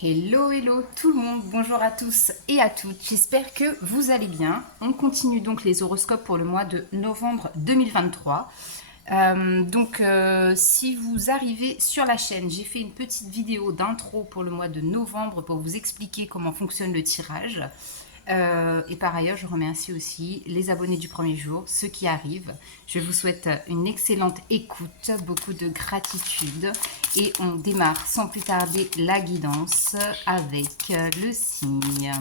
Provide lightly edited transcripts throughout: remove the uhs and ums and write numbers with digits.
Hello, hello tout le monde, bonjour à tous et à toutes, j'espère que vous allez bien. On continue donc les horoscopes pour le mois de novembre 2023. Si vous arrivez sur la chaîne, j'ai fait une petite vidéo d'intro pour le mois de novembre pour vous expliquer comment fonctionne le tirage. Et par ailleurs, je remercie aussi les abonnés du premier jour, ceux qui arrivent. Je vous souhaite une excellente écoute, beaucoup de gratitude. Et on démarre sans plus tarder la guidance avec le signe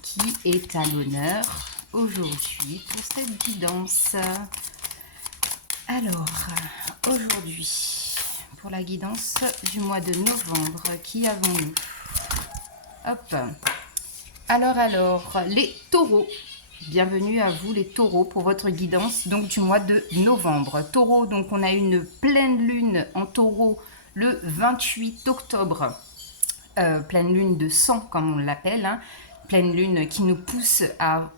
qui est à l'honneur aujourd'hui pour cette guidance. Alors, aujourd'hui, pour la guidance du mois de novembre, qui avons-nous? Hop. Alors, les taureaux. Bienvenue à vous les taureaux pour votre guidance donc du mois de novembre. Taureau, donc on a une pleine lune en taureau le 28 octobre. Pleine lune de sang comme on l'appelle. Pleine lune qui nous pousse à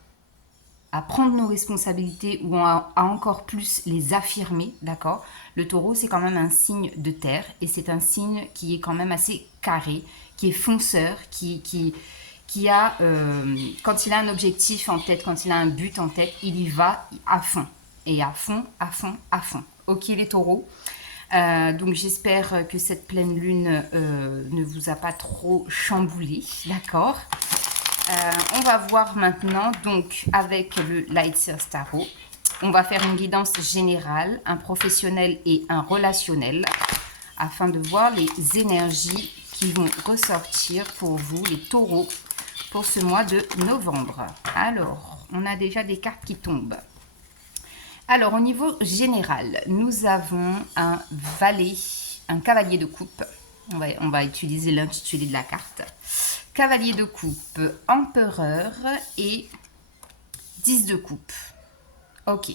prendre nos responsabilités ou à encore plus les affirmer, d'accord? Le taureau, c'est quand même un signe de terre et c'est un signe qui est quand même assez carré, qui est fonceur, qui a, quand il a un objectif en tête, quand il a un but en tête, il y va à fond. Et à fond, à fond, à fond. Ok les taureaux. Donc j'espère que cette pleine lune ne vous a pas trop chamboulé, d'accord? On va voir maintenant donc avec le Lightseer Tarot. On va faire une guidance générale, un professionnel et un relationnel afin de voir les énergies qui vont ressortir pour vous les taureaux pour ce mois de novembre. Alors, on a déjà des cartes qui tombent. Alors, au niveau général, nous avons un valet, un cavalier de coupe. On va utiliser l'intitulé de la carte. Cavalier de coupe, empereur et 10 de coupe. Ok.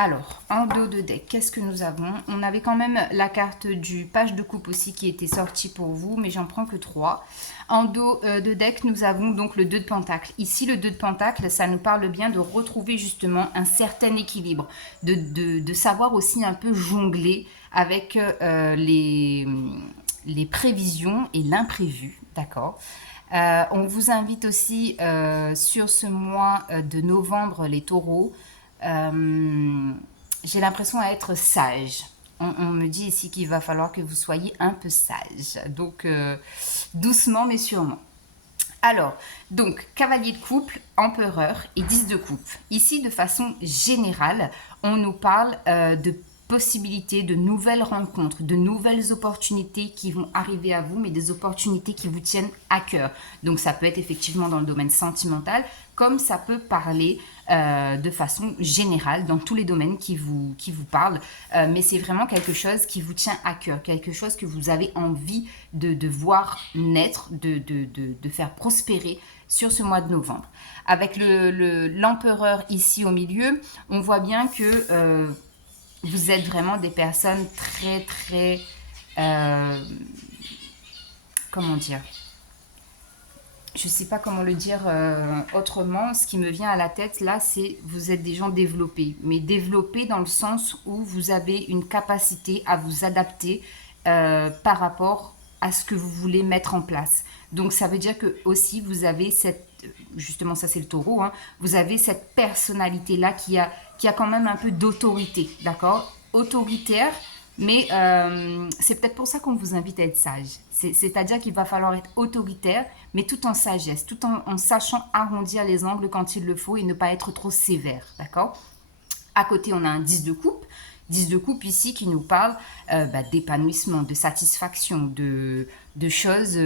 Alors, en dos de deck, qu'est-ce que nous avons? On avait quand même la carte du page de coupe aussi qui était sortie pour vous, mais j'en prends que 3. En dos de deck, nous avons donc le 2 de pentacle. Ici, le 2 de pentacle, ça nous parle bien de retrouver justement un certain équilibre, de savoir aussi un peu jongler avec les prévisions et l'imprévu, d'accord? On vous invite aussi sur ce mois de novembre, les taureaux, j'ai l'impression à être sage. On me dit ici qu'il va falloir que vous soyez un peu sage. Donc, doucement mais sûrement. Alors, donc, cavalier de couple, empereur et 10 de coupe. Ici, de façon générale, on nous parle de possibilités, de nouvelles rencontres, de nouvelles opportunités qui vont arriver à vous, mais des opportunités qui vous tiennent à cœur. Donc, ça peut être effectivement dans le domaine sentimental, comme ça peut parler de façon générale dans tous les domaines qui vous parlent. Mais c'est vraiment quelque chose qui vous tient à cœur, quelque chose que vous avez envie de voir naître, de faire prospérer sur ce mois de novembre. Avec l'empereur ici au milieu, on voit bien que vous êtes vraiment des personnes très, très... comment dire? Je ne sais pas comment le dire autrement. Ce qui me vient à la tête, là, c'est vous êtes des gens développés. Mais développés dans le sens où vous avez une capacité à vous adapter par rapport à ce que vous voulez mettre en place. Donc, ça veut dire que aussi, vous avez cette... Justement, ça, c'est le taureau. Hein, vous avez cette personnalité-là qui a quand même un peu d'autorité, d'accord? Autoritaire, mais c'est peut-être pour ça qu'on vous invite à être sage. C'est-à-dire qu'il va falloir être autoritaire, mais tout en sagesse, tout en sachant arrondir les angles quand il le faut et ne pas être trop sévère, d'accord? À côté, on a un 10 de coupe. 10 de coupe ici qui nous parle d'épanouissement, de satisfaction, de choses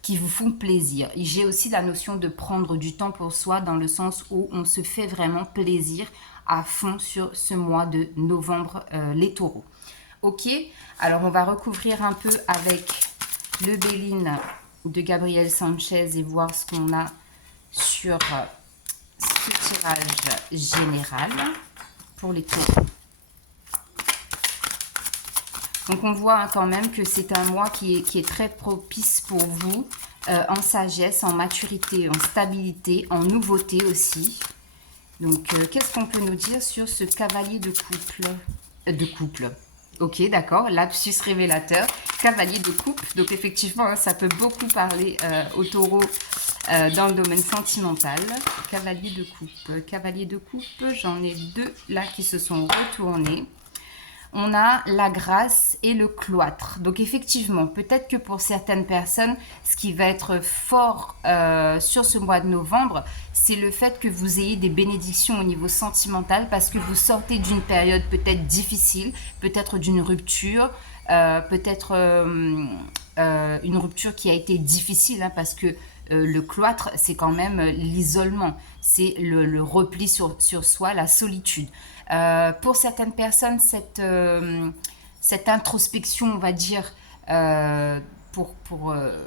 qui vous font plaisir. Et j'ai aussi la notion de prendre du temps pour soi dans le sens où on se fait vraiment plaisir à fond sur ce mois de novembre, les taureaux. Ok, alors on va recouvrir un peu avec le Béline de Gabriel Sanchez et voir ce qu'on a sur ce tirage général pour les taureaux. Donc on voit quand même que c'est un mois qui est très propice pour vous en sagesse, en maturité, en stabilité, en nouveauté aussi. Donc qu'est-ce qu'on peut nous dire sur ce cavalier de couple Ok, d'accord. Lapsus révélateur. Cavalier de coupe. Donc effectivement, hein, ça peut beaucoup parler au taureau dans le domaine sentimental. Cavalier de coupe. Cavalier de coupe, j'en ai deux là qui se sont retournés. On a la grâce et le cloître. Donc effectivement, peut-être que pour certaines personnes, ce qui va être fort sur ce mois de novembre, c'est le fait que vous ayez des bénédictions au niveau sentimental parce que vous sortez d'une période peut-être difficile, peut-être d'une rupture, peut-être une rupture qui a été difficile hein, parce que le cloître, c'est quand même l'isolement, c'est le repli sur soi, la solitude. Pour certaines personnes, cette introspection, on va dire, pour, pour, euh,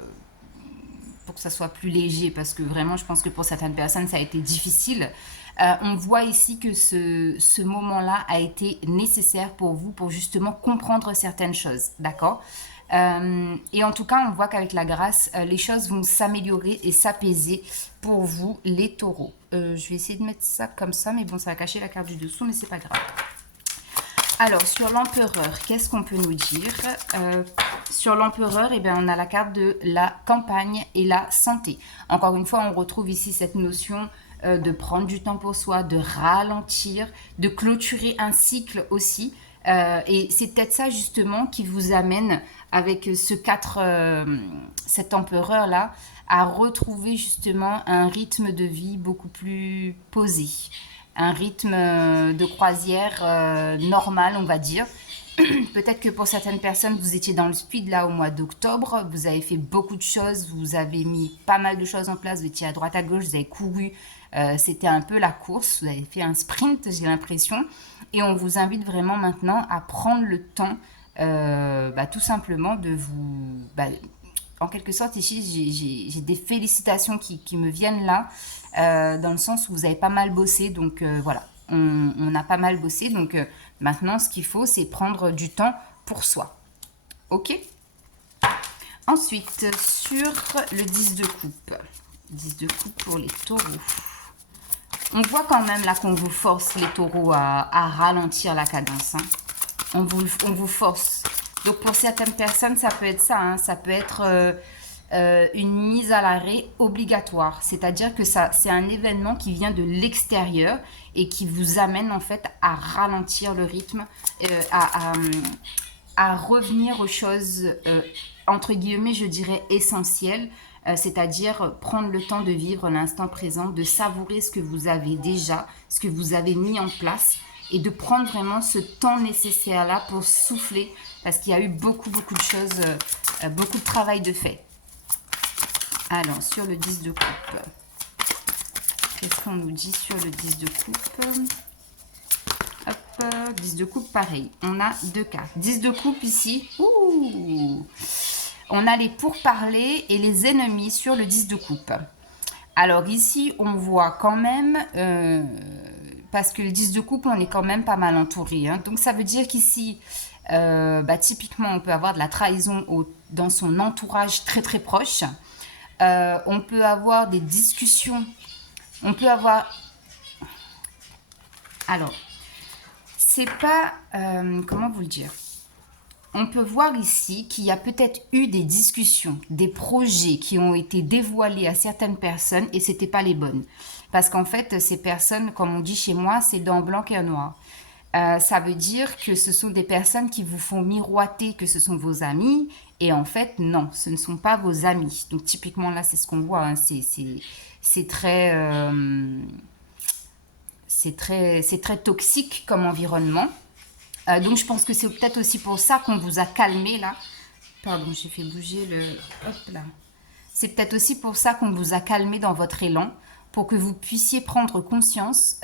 pour que ça soit plus léger, parce que vraiment, je pense que pour certaines personnes, ça a été difficile. On voit ici que ce moment-là a été nécessaire pour vous, pour justement comprendre certaines choses, d'accord. Et en tout cas, on voit qu'avec la grâce, les choses vont s'améliorer et s'apaiser pour vous, les taureaux. Je vais essayer de mettre ça comme ça, mais bon, ça va cacher la carte du dessous, mais c'est pas grave. Alors, sur l'empereur, qu'est-ce qu'on peut nous dire sur l'empereur, eh bien, on a la carte de la campagne et la santé. Encore une fois, on retrouve ici cette notion de prendre du temps pour soi, de ralentir, de clôturer un cycle aussi. Et c'est peut-être ça justement qui vous amène avec cet empereur-là à retrouver justement un rythme de vie beaucoup plus posé, un rythme de croisière normal, on va dire. Peut-être que pour certaines personnes, vous étiez dans le speed là au mois d'octobre, vous avez fait beaucoup de choses, vous avez mis pas mal de choses en place, vous étiez à droite à gauche, vous avez couru, c'était un peu la course, vous avez fait un sprint, j'ai l'impression. Et on vous invite vraiment maintenant à prendre le temps, tout simplement de vous... en quelque sorte, ici, j'ai des félicitations qui me viennent là, dans le sens où vous avez pas mal bossé, donc voilà, on a pas mal bossé, donc maintenant, ce qu'il faut, c'est prendre du temps pour soi. Ok. Ensuite, sur le 10 de coupe. 10 de coupe pour les taureaux. On voit quand même là qu'on vous force, les taureaux, à ralentir la cadence. Hein. On vous force. Donc, pour certaines personnes, ça peut être ça. Hein. Ça peut être une mise à l'arrêt obligatoire. C'est-à-dire que c'est un événement qui vient de l'extérieur et qui vous amène en fait à ralentir le rythme, à revenir aux choses, entre guillemets, je dirais essentielles, c'est-à-dire prendre le temps de vivre l'instant présent, de savourer ce que vous avez déjà, ce que vous avez mis en place et de prendre vraiment ce temps nécessaire-là pour souffler parce qu'il y a eu beaucoup de choses, beaucoup de travail de fait. Alors, sur le 10 de coupe, qu'est-ce qu'on nous dit sur le 10 de coupe? Hop, 10 de coupe, pareil. On a deux cartes. 10 de coupe ici. Ouh, on a les pourparlers et les ennemis sur le 10 de coupe. Alors ici, on voit quand même, parce que le 10 de coupe, on est quand même pas mal entouré. Hein. Donc ça veut dire qu'ici, typiquement, on peut avoir de la trahison dans son entourage très très proche. On peut avoir des discussions. On peut avoir... Alors, c'est pas... comment vous le dire? On peut voir ici qu'il y a peut-être eu des discussions, des projets qui ont été dévoilés à certaines personnes et c'était pas les bonnes. Parce qu'en fait, ces personnes, comme on dit chez moi, c'est dans blanc et en noir. Ça veut dire que ce sont des personnes qui vous font miroiter que ce sont vos amis et en fait non, ce ne sont pas vos amis. Donc typiquement là c'est ce qu'on voit, hein. C'est très toxique comme environnement. Donc je pense que c'est peut-être aussi pour ça qu'on vous a calmé là. Pardon, j'ai fait bouger le... Hop là. C'est peut-être aussi pour ça qu'on vous a calmé dans votre élan, pour que vous puissiez prendre conscience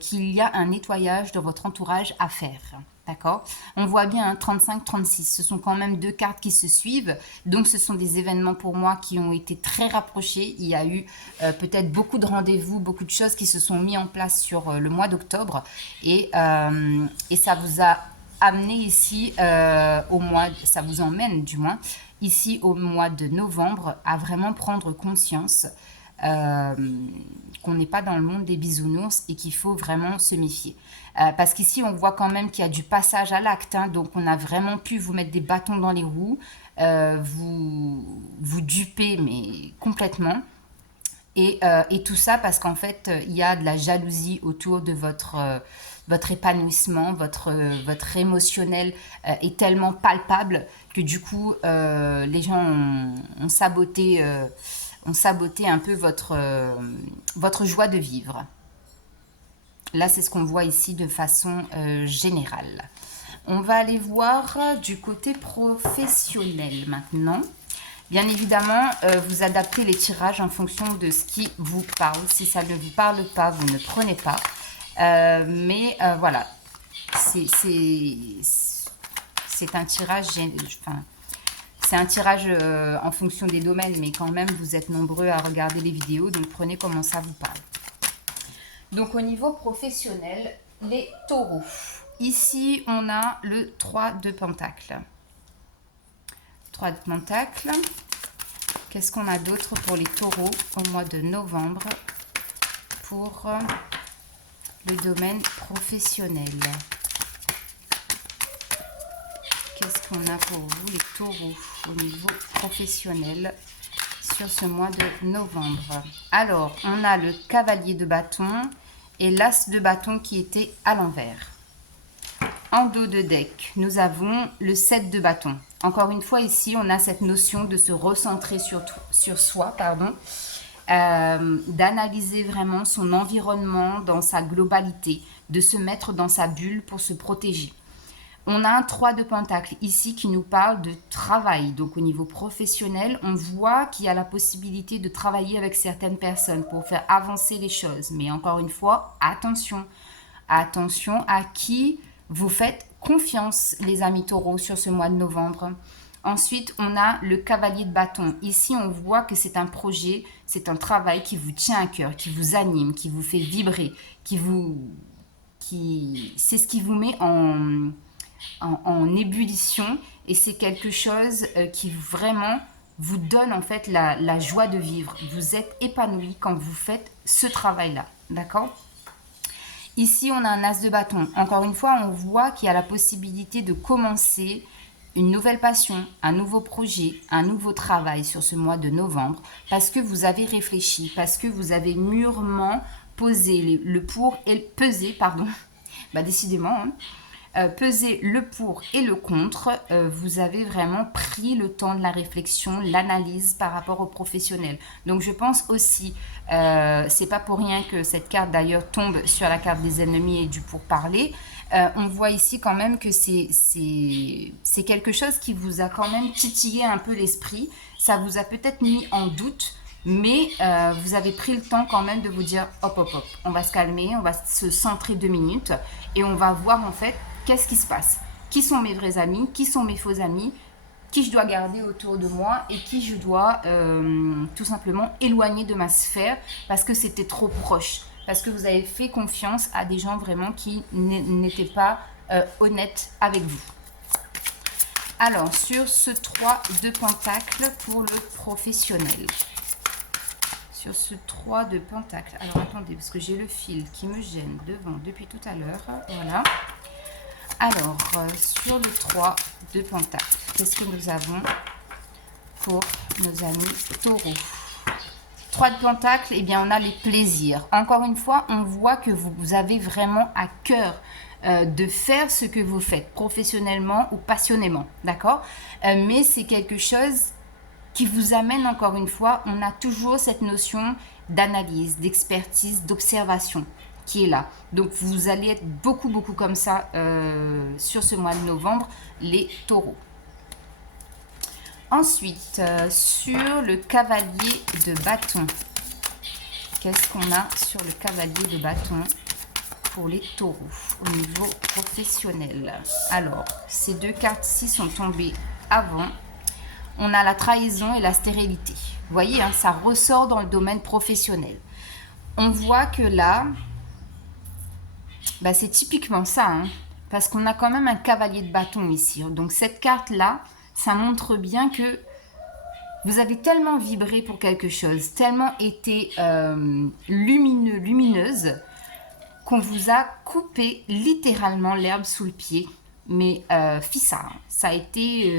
qu'il y a un nettoyage de votre entourage à faire. D'accord? On voit bien hein, 35-36, ce sont quand même deux cartes qui se suivent. Donc ce sont des événements pour moi qui ont été très rapprochés. Il y a eu peut-être beaucoup de rendez-vous, beaucoup de choses qui se sont mis en place sur le mois d'octobre. Et ça vous a amené ici ça vous emmène du moins, ici au mois de novembre, à vraiment prendre conscience qu'on n'est pas dans le monde des bisounours et qu'il faut vraiment se méfier. Parce qu'ici, on voit quand même qu'il y a du passage à l'acte, hein, donc on a vraiment pu vous mettre des bâtons dans les roues, vous duper, mais complètement. Et tout ça parce qu'en fait, il y a de la jalousie autour de votre épanouissement, votre émotionnel est tellement palpable que du coup, les gens ont saboté un peu votre joie de vivre. Là, c'est ce qu'on voit ici de façon générale. On va aller voir du côté professionnel maintenant. Bien évidemment, vous adaptez les tirages en fonction de ce qui vous parle. Si ça ne vous parle pas, vous ne prenez pas. Voilà, c'est un tirage, c'est un tirage en fonction des domaines, mais quand même, vous êtes nombreux à regarder les vidéos, donc prenez comment ça vous parle. Donc, au niveau professionnel, les taureaux. Ici, on a le 3 de Pentacles. 3 de Pentacles. Qu'est-ce qu'on a d'autre pour les taureaux au mois de novembre pour le domaine professionnel? Qu'est-ce qu'on a pour vous les taureaux au niveau professionnel sur ce mois de novembre? Alors, on a le cavalier de bâton et l'as de bâton qui était à l'envers. En dos de deck, nous avons le 7 de bâton. Encore une fois, ici, on a cette notion de se recentrer sur soi, d'analyser vraiment son environnement dans sa globalité, de se mettre dans sa bulle pour se protéger. On a un 3 de Pentacle ici qui nous parle de travail. Donc, au niveau professionnel, on voit qu'il y a la possibilité de travailler avec certaines personnes pour faire avancer les choses. Mais encore une fois, attention. Attention à qui vous faites confiance, les amis taureaux, sur ce mois de novembre. Ensuite, on a le cavalier de bâton. Ici, on voit que c'est un projet, c'est un travail qui vous tient à cœur, qui vous anime, qui vous fait vibrer, c'est ce qui vous met en ébullition. Et c'est quelque chose qui vraiment vous donne en fait la joie de vivre. Vous êtes épanoui quand vous faites ce travail-là. D'accord ? Ici, on a un as de bâton. Encore une fois, on voit qu'il y a la possibilité de commencer une nouvelle passion, un nouveau projet, un nouveau travail sur ce mois de novembre parce que vous avez réfléchi, parce que vous avez mûrement pesé le pour et pesé, pardon, décidément, hein. Peser le pour et le contre, vous avez vraiment pris le temps de la réflexion, l'analyse par rapport aux professionnels. Donc je pense aussi, c'est pas pour rien que cette carte d'ailleurs tombe sur la carte des ennemis et du pourparler. On voit ici quand même que c'est quelque chose qui vous a quand même titillé un peu l'esprit. Ça vous a peut-être mis en doute, mais vous avez pris le temps quand même de vous dire hop, hop, hop, on va se calmer, on va se centrer 2 minutes et on va voir en fait qu'est-ce qui se passe, qui sont mes vrais amis, qui sont mes faux amis, qui je dois garder autour de moi et qui je dois tout simplement éloigner de ma sphère parce que c'était trop proche, parce que vous avez fait confiance à des gens vraiment qui n'étaient pas honnêtes avec vous. Alors, sur ce 3 de Pentacle pour le professionnel. Sur ce 3 de Pentacle. Alors, attendez, parce que j'ai le fil qui me gêne devant depuis tout à l'heure. Voilà. Alors, sur le 3 de Pentacle, qu'est-ce que nous avons pour nos amis taureaux? 3 de Pentacle, eh bien, on a les plaisirs. Encore une fois, on voit que vous avez vraiment à cœur de faire ce que vous faites, professionnellement ou passionnément, d'accord? Mais c'est quelque chose qui vous amène, encore une fois, on a toujours cette notion d'analyse, d'expertise, d'observation qui est là. Donc, vous allez être beaucoup comme ça sur ce mois de novembre, les taureaux. Ensuite, sur le cavalier de bâton, qu'est-ce qu'on a sur le cavalier de bâton pour les taureaux au niveau professionnel? Alors, ces 2 cartes-ci sont tombées avant. On a la trahison et la stérilité. Vous voyez, hein, ça ressort dans le domaine professionnel. On voit que là, c'est typiquement ça, hein, parce qu'on a quand même un cavalier de bâton ici. Donc cette carte-là, ça montre bien que Vous avez tellement vibré pour quelque chose, tellement été lumineux, lumineuse, qu'on vous a coupé littéralement l'herbe sous le pied. Mais fissa, ça a été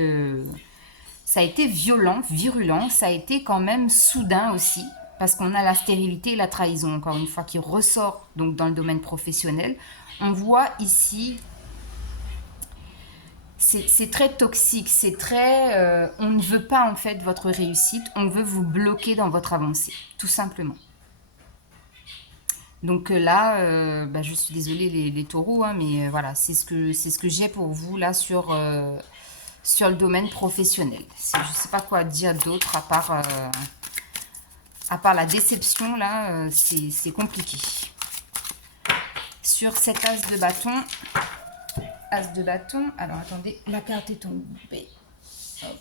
violent, virulent, ça a été quand même soudain aussi, parce qu'on a la stérilité et la trahison, encore une fois, qui ressort donc dans le domaine professionnel. On voit ici, c'est très toxique, c'est très... on ne veut pas en fait votre réussite, on veut vous bloquer dans votre avancée, tout simplement. Donc là, bah, je suis désolée les taureaux, hein, mais voilà, c'est ce que j'ai pour vous là sur le domaine professionnel. Je ne sais pas quoi dire d'autre à part la déception, là, c'est compliqué. Sur cet as de bâton, alors attendez, la carte est tombée. Hop.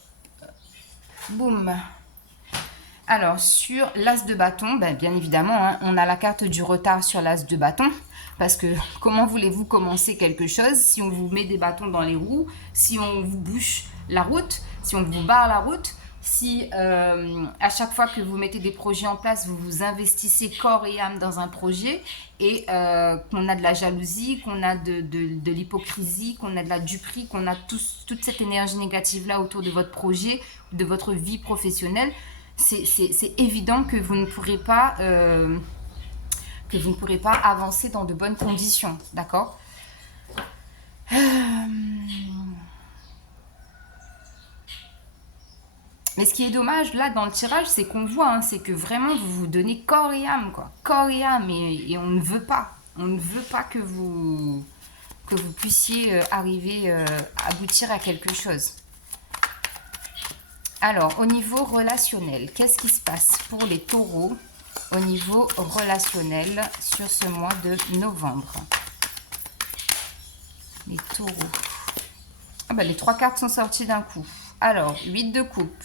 Boum. Alors, sur l'as de bâton, ben, bien évidemment, hein, on a la carte du retard sur l'as de bâton. Parce que comment voulez-vous commencer quelque chose si on vous met des bâtons dans les roues, si on vous bouche la route, si on vous barre la route, si à chaque fois que vous mettez des projets en place, vous vous investissez corps et âme dans un projet et qu'on a de la jalousie, qu'on a de l'hypocrisie, qu'on a de la duperie, qu'on a toute cette énergie négative-là autour de votre projet, de votre vie professionnelle, c'est évident que vous ne pourrez pas... avancer dans de bonnes conditions, d'accord? Mais ce qui est dommage là dans le tirage, c'est qu'on voit, hein, c'est que vraiment vous vous donnez corps et âme, quoi. Corps et âme, et on ne veut pas. On ne veut pas que vous puissiez arriver à aboutir à quelque chose. Alors, au niveau relationnel, qu'est-ce qui se passe pour les taureaux au niveau relationnel sur ce mois de novembre? Les taureaux. Ah bah, les 3 cartes sont sorties d'un coup. Alors, 8 de coupe,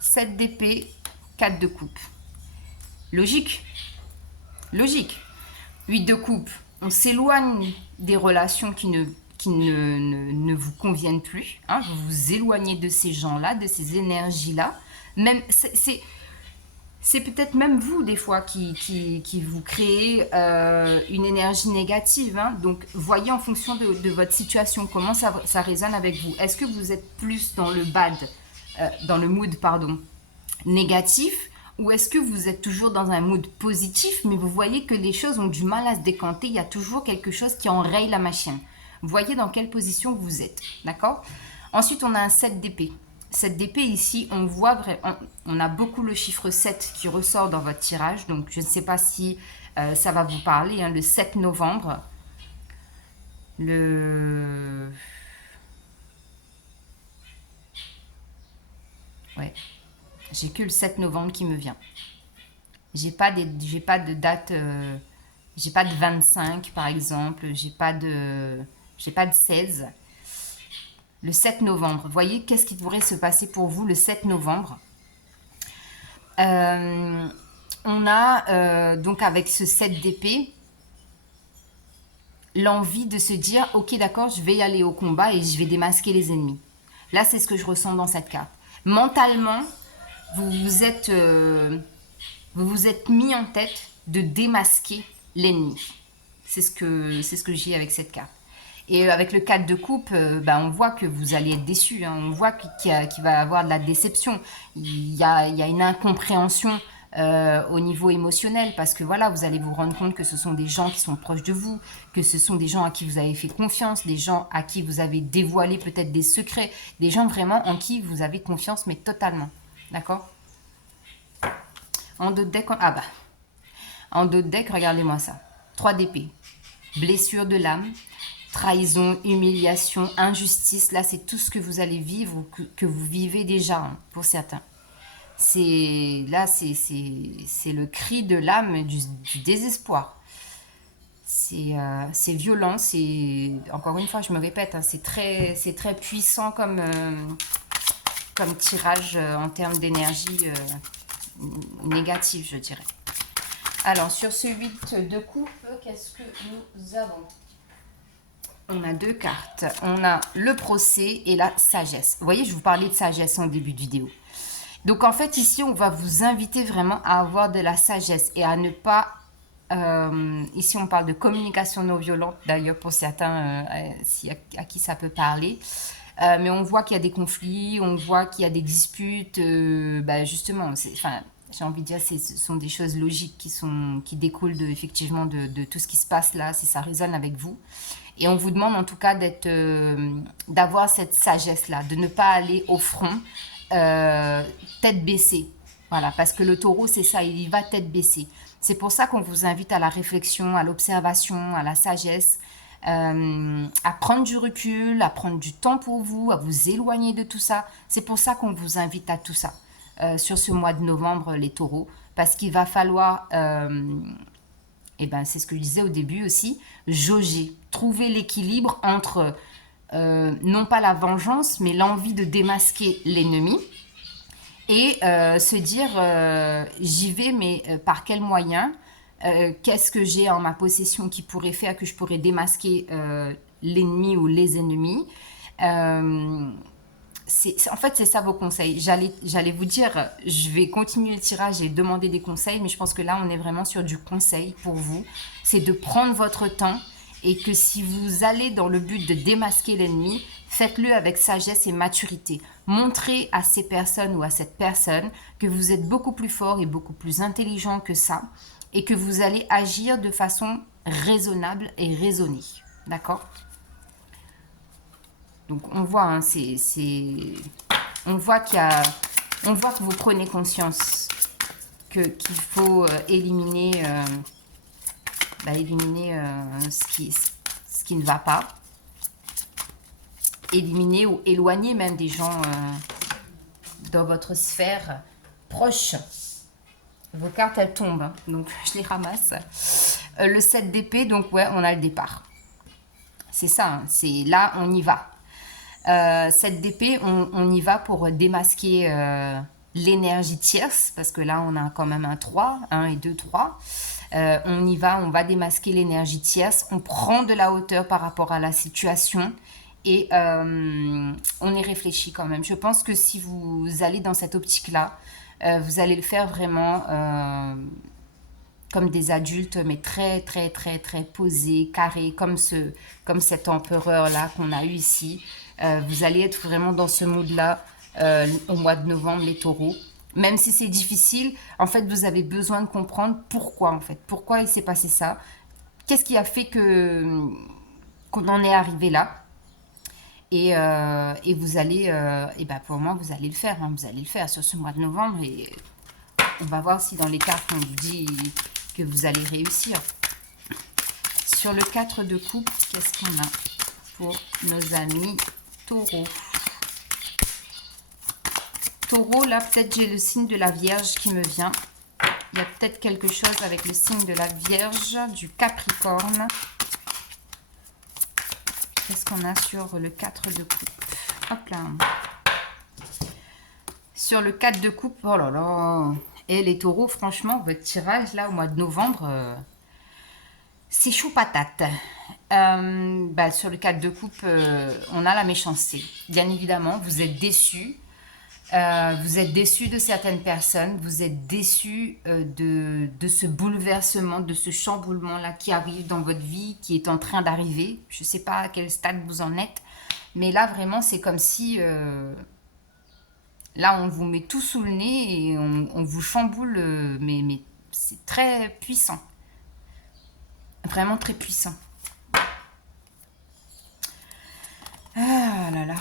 7 d'épée, 4 de coupe. Logique. Logique. 8 de coupe, on s'éloigne des relations qui ne vous conviennent plus. Hein, vous vous éloignez de ces gens-là, de ces énergies-là. Même, c'est peut-être même vous, des fois, qui vous créez une énergie négative. Hein. Donc, voyez en fonction de votre situation, comment ça résonne avec vous. Est-ce que vous êtes plus dans le bad, dans le mood, pardon, négatif, ou est-ce que vous êtes toujours dans un mood positif, mais vous voyez que les choses ont du mal à se décanter, il y a toujours quelque chose qui enraye la machine. Voyez dans quelle position vous êtes, d'accord? Ensuite, on a un 7 d'épée. 7 d'épée ici, on voit vraiment, on a beaucoup le chiffre 7 qui ressort dans votre tirage, donc je ne sais pas si ça va vous parler, hein, le 7 novembre. Ouais, j'ai que le 7 novembre qui me vient. J'ai pas de date, j'ai pas de 25 par exemple, j'ai pas de 16. Le 7 novembre, voyez qu'est-ce qui pourrait se passer pour vous le 7 novembre. On a donc avec ce 7 d'épée l'envie de se dire ok d'accord, je vais y aller au combat et je vais démasquer les ennemis. Là c'est ce que je ressens dans cette carte. Mentalement, vous vous êtes mis en tête de démasquer l'ennemi. C'est ce que j'ai avec cette carte. Et avec le 4 de coupe, on voit que vous allez être déçu. Hein. On voit qu'il va y avoir de la déception. Il y a une incompréhension au niveau émotionnel parce que voilà, vous allez vous rendre compte que ce sont des gens qui sont proches de vous, que ce sont des gens à qui vous avez fait confiance, des gens à qui vous avez dévoilé peut-être des secrets, des gens vraiment en qui vous avez confiance, mais totalement. D'accord? En dos de deck, en dos de deck, regardez-moi ça. 3 d'épée. Blessure de l'âme. Trahison, humiliation, injustice, là c'est tout ce que vous allez vivre ou que vous vivez déjà, hein, pour certains. C'est le cri de l'âme du désespoir. C'est violent, encore une fois je me répète, hein, c'est très puissant comme tirage en termes d'énergie négative, je dirais. Alors sur ce 8 de coupe, qu'est-ce que nous avons? On a 2 cartes. On a le procès et la sagesse. Vous voyez, je vous parlais de sagesse en début de vidéo. Donc en fait ici on va vous inviter vraiment à avoir de la sagesse et à ne pas ici on parle de communication non violente d'ailleurs pour certains à qui ça peut parler. Mais on voit qu'il y a des conflits, on voit qu'il y a des disputes, justement, enfin, j'ai envie de dire ce sont des choses logiques qui découlent effectivement de tout ce qui se passe là, si ça résonne avec vous. Et on vous demande en tout cas d'avoir cette sagesse-là, de ne pas aller au front tête baissée. Voilà, parce que le taureau, c'est ça, il y va tête baissée. C'est pour ça qu'on vous invite à la réflexion, à l'observation, à la sagesse, à prendre du recul, à prendre du temps pour vous, à vous éloigner de tout ça. C'est pour ça qu'on vous invite à tout ça sur ce mois de novembre, les taureaux, parce qu'il va falloir c'est ce que je disais au début aussi, jauger, trouver l'équilibre entre non pas la vengeance, mais l'envie de démasquer l'ennemi et se dire j'y vais, mais par quel moyen qu'est-ce que j'ai en ma possession qui pourrait faire que je pourrais démasquer l'ennemi ou les ennemis en fait, c'est ça vos conseils. J'allais vous dire, je vais continuer le tirage et demander des conseils, mais je pense que là, on est vraiment sur du conseil pour vous. C'est de prendre votre temps et que si vous allez dans le but de démasquer l'ennemi, faites-le avec sagesse et maturité. Montrez à ces personnes ou à cette personne que vous êtes beaucoup plus fort et beaucoup plus intelligent que ça et que vous allez agir de façon raisonnable et raisonnée. D'accord ? Donc on voit, hein, on voit on voit que vous prenez conscience qu'il faut éliminer ce qui ne va pas, éliminer ou éloigner même des gens dans votre sphère proche. Vos cartes elles tombent, hein, donc je les ramasse. Le 7 d'épée, donc ouais, on a le départ. C'est ça, hein, c'est là on y va. 7 d'épée, on y va pour démasquer l'énergie tierce, parce que là on a quand même un 3, 1 et 2, 3. On y va, on va démasquer l'énergie tierce, on prend de la hauteur par rapport à la situation et on y réfléchit quand même. Je pense que si vous allez dans cette optique-là, vous allez le faire vraiment comme des adultes, mais très, très, très, très posés, carrés, comme cet empereur-là qu'on a eu ici. Vous allez être vraiment dans ce mood-là au mois de novembre, les taureaux. Même si c'est difficile, en fait, vous avez besoin de comprendre pourquoi, en fait. Pourquoi il s'est passé ça. Qu'est-ce qui a fait qu'on en est arrivé là. Et vous allez, pour moi, vous allez le faire. Hein, vous allez le faire sur ce mois de novembre. Et on va voir si dans les cartes, on vous dit que vous allez réussir. Sur le 4 de coupe, qu'est-ce qu'on a pour nos amis taureaux? Taureau, là, peut-être j'ai le signe de la Vierge qui me vient. Il y a peut-être quelque chose avec le signe de la Vierge, du Capricorne. Qu'est-ce qu'on a sur le 4 de coupe? Hop là. Sur le 4 de coupe, oh là là. Et les taureaux, franchement, votre tirage, là, au mois de novembre, c'est chaud patate. Sur le 4 de coupe, on a la méchanceté. Bien évidemment, vous êtes déçus. Vous êtes déçus de certaines personnes, vous êtes déçus de ce bouleversement, de ce chamboulement-là qui arrive dans votre vie, qui est en train d'arriver. Je ne sais pas à quel stade vous en êtes, mais là, vraiment, c'est comme si... là, on vous met tout sous le nez et on vous chamboule, mais c'est très puissant. Vraiment très puissant. Ah là là.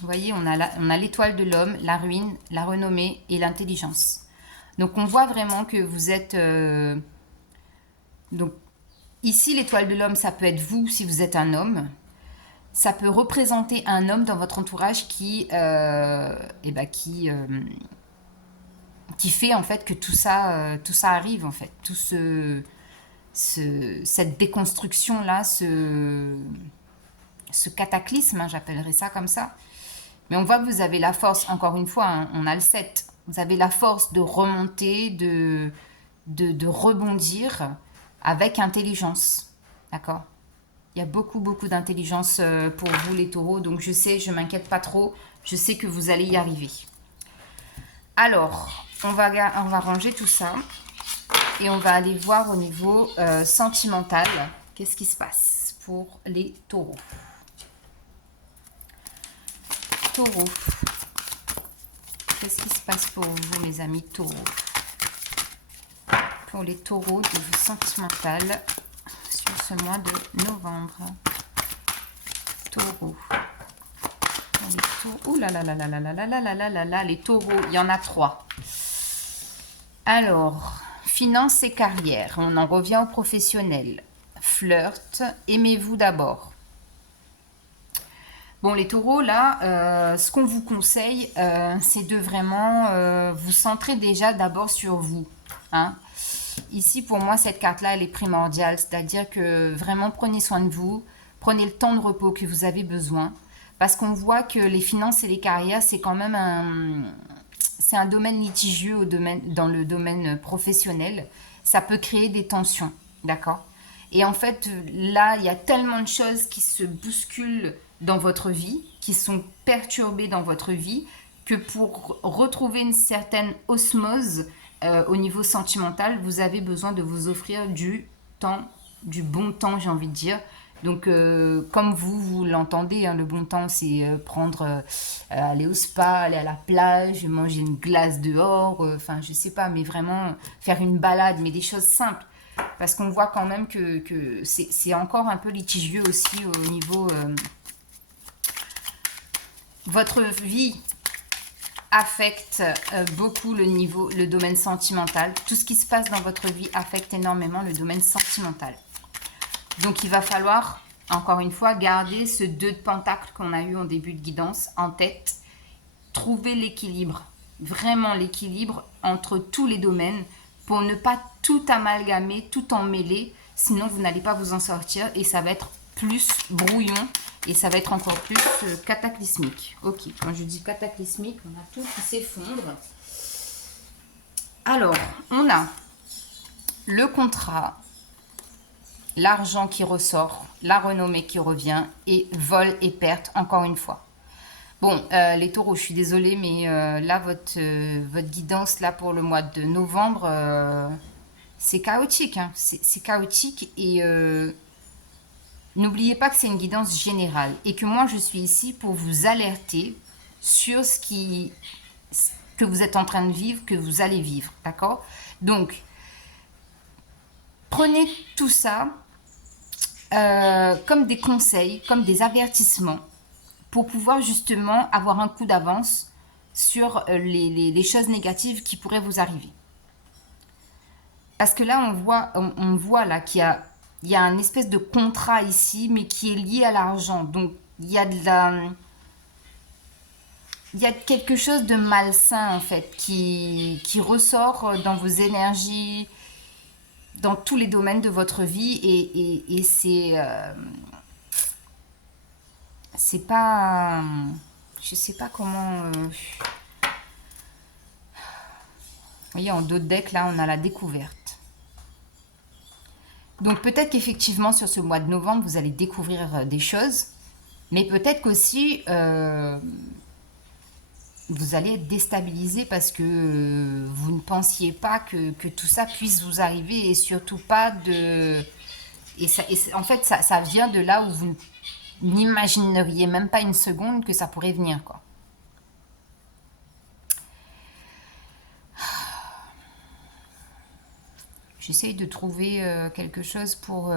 Vous voyez, on a l'étoile de l'homme, la ruine, la renommée et l'intelligence. Donc, on voit vraiment que vous êtes... donc, ici, l'étoile de l'homme, ça peut être vous si vous êtes un homme. Ça peut représenter un homme dans votre entourage qui fait en fait que tout ça arrive en fait. Cette déconstruction-là, ce cataclysme, hein, j'appellerais ça comme ça. Mais on voit que vous avez la force, encore une fois, hein, on a le 7. Vous avez la force de remonter, de rebondir avec intelligence. D'accord ? Il y a beaucoup, beaucoup d'intelligence pour vous, les taureaux. Donc, je sais, je ne m'inquiète pas trop. Je sais que vous allez y arriver. Alors, on va ranger tout ça. Et on va aller voir au niveau sentimental. Qu'est-ce qui se passe pour les taureaux? Taureaux. Qu'est-ce qui se passe pour vous, mes amis taureaux? Pour les taureaux, de sentimental sur ce mois de novembre. Taureaux. Ouh là là là là là là là là là là là, les taureaux, il y en a 3. Alors, finances et carrière, on en revient au professionnel. Flirt, aimez-vous d'abord. Bon, les taureaux, là, ce qu'on vous conseille, c'est de vraiment vous centrer déjà d'abord sur vous. Hein. Ici, pour moi, cette carte-là, elle est primordiale. C'est-à-dire que vraiment, prenez soin de vous. Prenez le temps de repos que vous avez besoin. Parce qu'on voit que les finances et les carrières, c'est quand même un domaine litigieux dans le domaine professionnel. Ça peut créer des tensions, d'accord? Et en fait, là, il y a tellement de choses qui se bousculent dans votre vie, qui sont perturbées dans votre vie, que pour retrouver une certaine osmose au niveau sentimental, vous avez besoin de vous offrir du temps, du bon temps, j'ai envie de dire. Donc, comme vous l'entendez, hein, le bon temps, c'est aller au spa, aller à la plage, manger une glace dehors, enfin, je sais pas, mais vraiment faire une balade, mais des choses simples. Parce qu'on voit quand même que c'est encore un peu litigieux aussi au niveau... votre vie affecte beaucoup le domaine sentimental. Tout ce qui se passe dans votre vie affecte énormément le domaine sentimental. Donc, il va falloir, encore une fois, garder ce 2 de pentacle qu'on a eu en début de guidance en tête. Trouver l'équilibre, vraiment l'équilibre entre tous les domaines pour ne pas tout amalgamer, tout emmêler. Sinon, vous n'allez pas vous en sortir et ça va être plus brouillon et ça va être encore plus cataclysmique. Ok, quand je dis cataclysmique, on a tout qui s'effondre. Alors, on a le contrat, l'argent qui ressort, la renommée qui revient et vol et perte encore une fois. Bon, les taureaux, je suis désolée, mais là, votre guidance là pour le mois de novembre, c'est chaotique. Hein. C'est chaotique et n'oubliez pas que c'est une guidance générale et que moi, je suis ici pour vous alerter sur que vous êtes en train de vivre, que vous allez vivre, d'accord? Donc, prenez tout ça comme des conseils, comme des avertissements pour pouvoir justement avoir un coup d'avance sur les choses négatives qui pourraient vous arriver. Parce que là, on voit là qu'il y a un espèce de contrat ici, mais qui est lié à l'argent. Donc, il y a quelque chose de malsain, en fait, qui ressort dans vos énergies, dans tous les domaines de votre vie. Et c'est pas... je sais pas comment... vous voyez, en dos de deck, là, on a la découverte. Donc, peut-être qu'effectivement, sur ce mois de novembre, vous allez découvrir des choses. Mais peut-être qu'aussi, vous allez être déstabilisé parce que vous ne pensiez pas que tout ça puisse vous arriver. Et surtout pas de... en fait, ça vient de là où vous n'imagineriez même pas une seconde que ça pourrait venir, quoi. J'essaye de trouver quelque chose pour...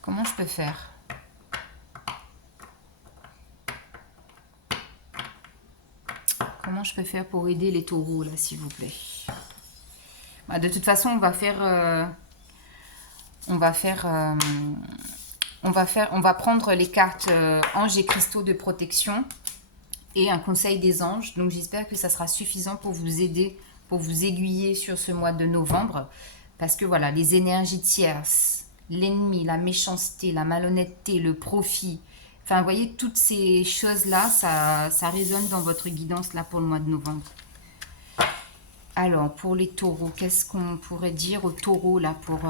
comment je peux faire? Comment je peux faire pour aider les taureaux, là, s'il vous plaît? Bah, de toute façon, on va prendre les cartes anges et cristaux de protection et un conseil des anges. Donc, j'espère que ça sera suffisant pour vous aider, pour vous aiguiller sur ce mois de novembre. Parce que voilà, les énergies tierces, l'ennemi, la méchanceté, la malhonnêteté, le profit. Enfin, vous voyez, toutes ces choses-là, ça résonne dans votre guidance là pour le mois de novembre. Alors, pour les taureaux, qu'est-ce qu'on pourrait dire aux taureaux là pour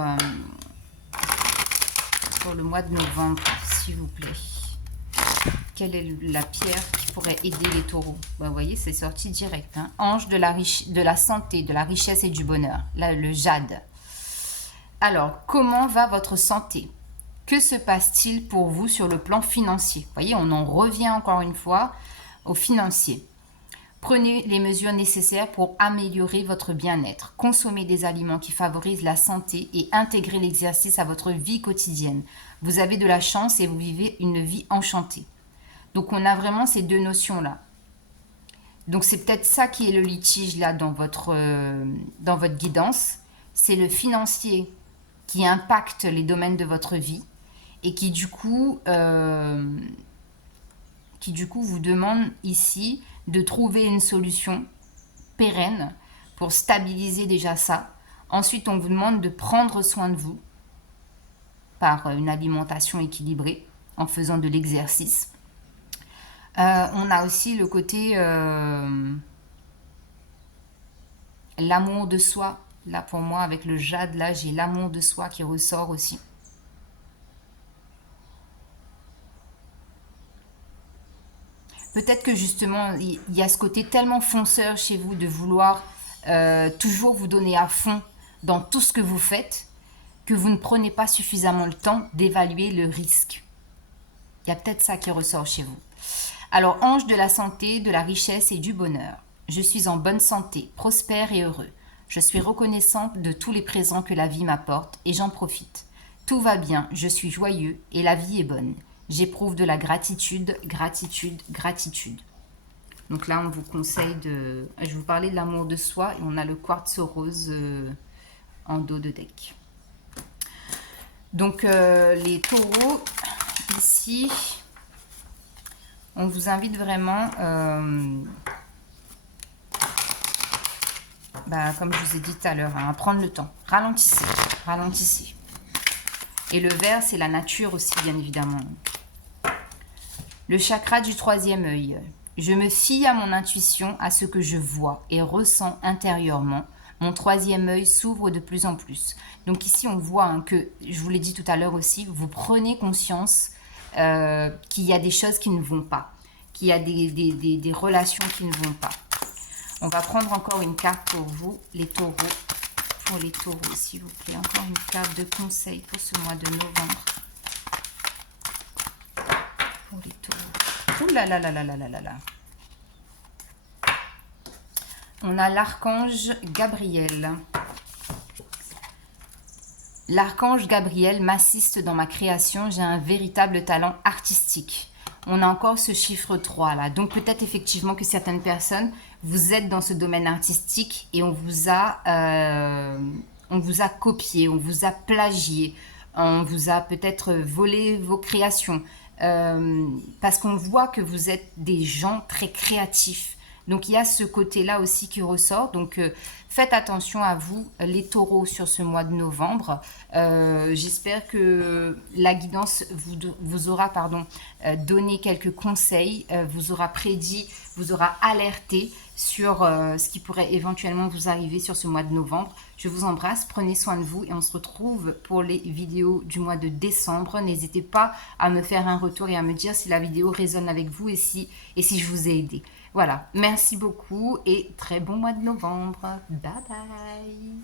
pour le mois de novembre, s'il vous plaît. Quelle est la pierre qui pourrait aider les taureaux? Vous voyez, c'est sorti direct. Hein. Ange de la santé, de la richesse et du bonheur. Là, le jade. Alors, comment va votre santé? Que se passe-t-il pour vous sur le plan financier? Vous voyez, on en revient encore une fois au financier. Prenez les mesures nécessaires pour améliorer votre bien-être. Consommez des aliments qui favorisent la santé et intégrez l'exercice à votre vie quotidienne. Vous avez de la chance et vous vivez une vie enchantée. Donc, on a vraiment ces deux notions-là. Donc, c'est peut-être ça qui est le litige là dans votre guidance. C'est le financier qui impacte les domaines de votre vie et qui du coup vous demande ici de trouver une solution pérenne pour stabiliser déjà ça. Ensuite, on vous demande de prendre soin de vous par une alimentation équilibrée en faisant de l'exercice. On a aussi le côté l'amour de soi. Là, pour moi, avec le jade, là, j'ai l'amour de soi qui ressort aussi. Peut-être que justement, il y a ce côté tellement fonceur chez vous de vouloir toujours vous donner à fond dans tout ce que vous faites que vous ne prenez pas suffisamment le temps d'évaluer le risque. Il y a peut-être ça qui ressort chez vous. Alors, ange de la santé, de la richesse et du bonheur. Je suis en bonne santé, prospère et heureux. Je suis reconnaissante de tous les présents que la vie m'apporte et j'en profite. Tout va bien, je suis joyeux et la vie est bonne. J'éprouve de la gratitude, gratitude, gratitude. Donc là, on vous conseille de... Je vous parlais de l'amour de soi et on a le quartz rose en dos de deck. Donc, les taureaux, ici... On vous invite vraiment, comme je vous ai dit tout à l'heure, hein, à prendre le temps. Ralentissez, ralentissez. Et le vert, c'est la nature aussi, bien évidemment. Le chakra du troisième œil. Je me fie à mon intuition, à ce que je vois et ressens intérieurement. Mon troisième œil s'ouvre de plus en plus. Donc ici, on voit hein, que, je vous l'ai dit tout à l'heure aussi, vous prenez conscience qu'il y a des choses qui ne vont pas, qu'il y a des relations qui ne vont pas. On va prendre encore une carte pour vous, les taureaux. Pour les taureaux, s'il vous plaît. Encore une carte de conseil pour ce mois de novembre. Pour les taureaux. Ouh là là là là là là là là. On a l'archange Gabriel. L'archange Gabriel m'assiste dans ma création. J'ai un véritable talent artistique. On a encore ce chiffre 3 là. Donc peut-être effectivement que certaines personnes, vous êtes dans ce domaine artistique et on vous a copié, on vous a plagié, on vous a peut-être volé vos créations. Parce qu'on voit que vous êtes des gens très créatifs. Donc, il y a ce côté-là aussi qui ressort. Donc, faites attention à vous, les taureaux, sur ce mois de novembre. J'espère que la guidance vous aura donné quelques conseils, vous aura prédit, vous aura alerté sur ce qui pourrait éventuellement vous arriver sur ce mois de novembre. Je vous embrasse, prenez soin de vous et on se retrouve pour les vidéos du mois de décembre. N'hésitez pas à me faire un retour et à me dire si la vidéo résonne avec vous et si je vous ai aidé. Voilà, merci beaucoup et très bon mois de novembre. Bye bye.